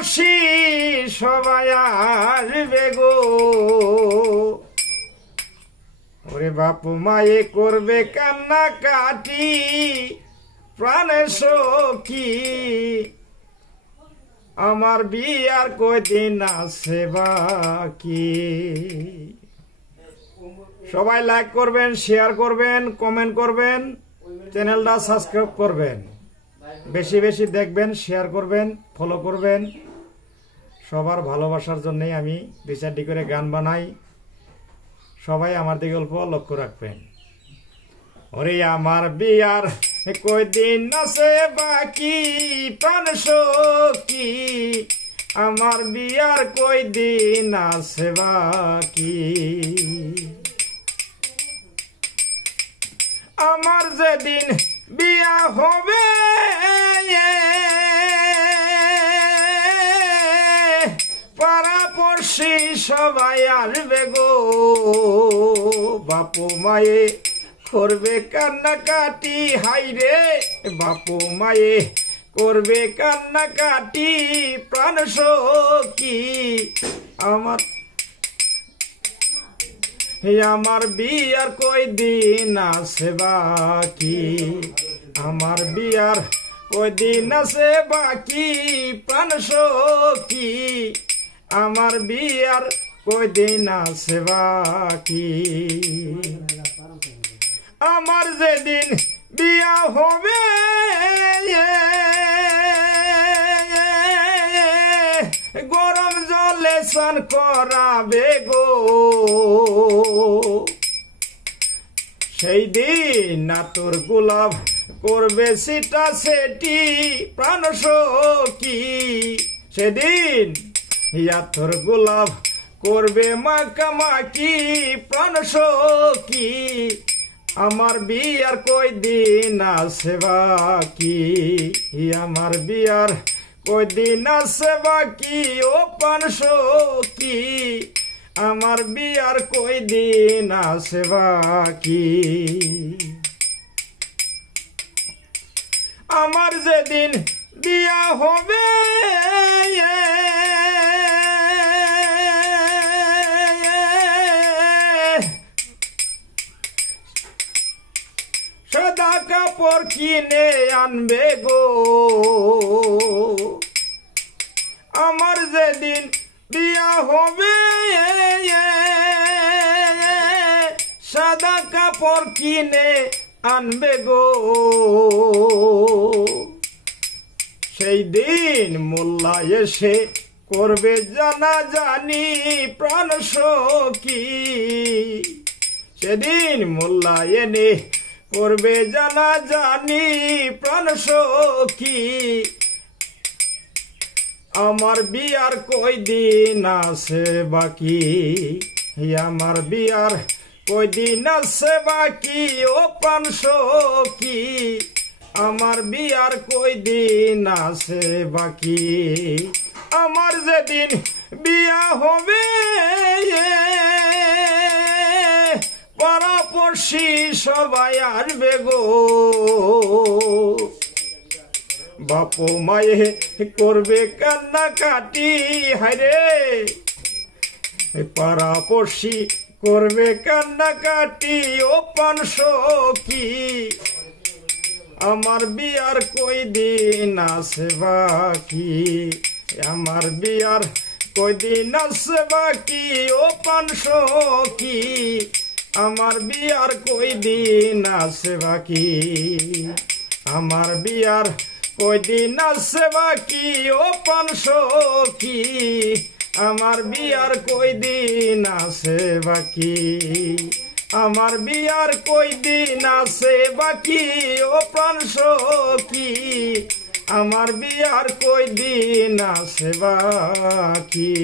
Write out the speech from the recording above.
পড়শি সবাই আসবে গো, ওরে বাপু মায়ে করবে কান্না কাটি প্রাণে সখী, আমার বিয়ার কয়দিন আছে বাকি। সবাই লাইক করবেন, শেয়ার করবেন, কমেন্ট করবেন, চ্যানেলটা সাবস্ক্রাইব করবেন, বেশি বেশি দেখবেন, শেয়ার করবেন, ফলো করবেন। সবার ভালোবাসার জন্যই আমি 2-4টি করে গান বানাই। সবাই আমার দিকে অল্প লক্ষ্য রাখবেন। ওরে আমার বিয়ার কয়দিন আছে বাকি প্রাণ সখী, আমার বিয়ার কয়দিন আছে বাকি। আমার যেদিন বিয়া হবে পাড়া পড়শি সবাই আসবে গো, বাপু মায়ে করবে কান্না কাটি, হাইরে বাপু মায়ে করবে কান্না কাটি প্রাণ সখী, আমার বিয়ার কয়দিন আছে বাকি, আমার বিয়ার কয়দিন আছে বাকি প্রাণ সখী, আমার বিয়ার কয়দিন আছে বাকি। আমার যেদিন বিয়া হবে গরম জলে স্নান করাবে গো, সেই দিন না তোর গোলাপ করবে সিটা সেটি প্রাণ সখী, সেদিন ইয়া তোর গোলাপ করবে মাখামাখি প্রাণ সখী, আমার বিয়ার কয়দিন আছে বাকি, আমার বিয়ার কয়দিন আছে বাকি ও প্রাণ সখী, আমার বিয়ার কয়দিন আছে বাকি। আমার যেদিন বিয়া হবে সাদা কাপড় কিনে আনবে গো, আমার যেদিন বিয়া হবে সাদা কাপড় কিনে আনবে গো, সেই দিন মোল্লা এসে করবে জানা জানি প্রাণ সখী, সেদিন মোল্লা এনে করবে জানা জানি প্রাণ সখী, আমার বিয়ার কয়দিন আছে বাকি, আমার বিয়ার কয়দিন আছে বাকি ও প্রাণ সখী, আমার বিয়ার কয়দিন আছে বাকি। আমার যেদিন বিয়া হবে পাড়া পড়শি সবাই আসবে গো, বাপু মায়ে করবে কান্না কাটি, হায়রে পাড়া পড়শি করবে কান্না কাটি ও প্রাণ সখী, আমার বিয়ার কয়দিন আছে বাকি, আমার বিয়ার কয়দিন আছে বাকি ও প্রাণ সখী, আমার বিয়ার কয়দিন আছে বাকি, আমার বিয়ার কয়দিন আছে বাকি ও প্রাণ সখী, আমার বিয়ার কয়দিন আছে বাকি, আমার বিয়ার কয়দিন আছে বাকি ও প্রাণ সখী, আমার বিয়ার কয়দিন আছে বাকি।